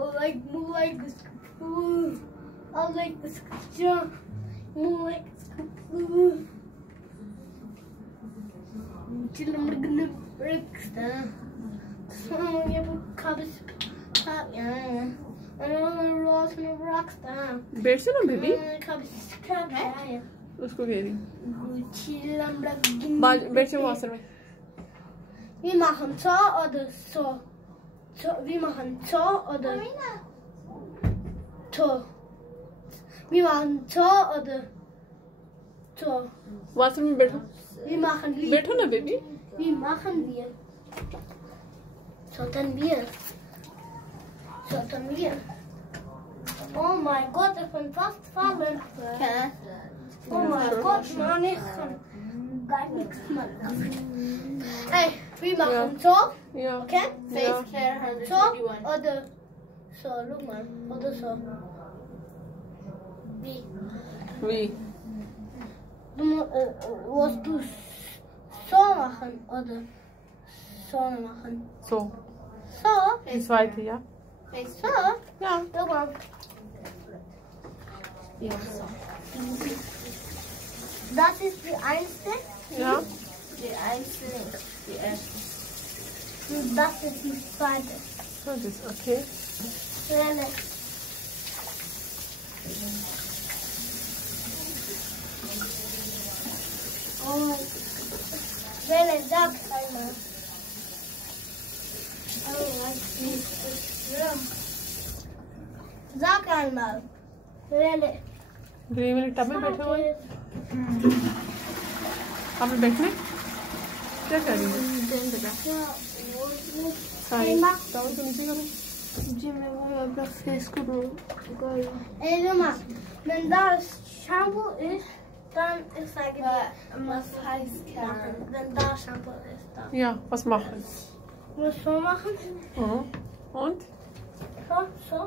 Moonlight is cool. I like this picture. Moonlight is cool. Till I'm gonna break stuff. So I'm gonna cut this up, yeah. I'm gonna roll some rocks down. बैठ ना बेबी उसको कह रही बैठ से वॉशर में Wir machen so oder so. Wir machen so oder so. Wir machen so oder so. Washer में बैठो Wir machen wir. बैठो ना baby Wie machen wir? Sollten wir. Sollten wir. Oh mein Gott, ich bin fast fallen. Ja. Oh mein Gott, Mann, ich kann gar nichts machen. Hey, wir machen so, Ja. okay? Ja. So oder so, guck mal, oder so. Wie? Wie? Musst du so machen oder so machen? So. So? Die zweite, ja? So? Ja. Guck mal. Ja, so. Das ist die erste. Ja. Die erste. Die erste. Und das ist die zweite. Das ist okay. Renne. Oh. Renne, sag einmal. Oh, sag einmal. Renne. Gravy वाले टब में बैठे हुए आप लोग बैठने क्या कर रही हो सारी टाउन तो नीचे करो जी मैं वो अपना फेस को ey Mama, wenn das Shampoo ist, dann ich sage dir, was heißt machen. Wenn da Shampoo ist, dann. ja was machen Muss so machen. und So, so.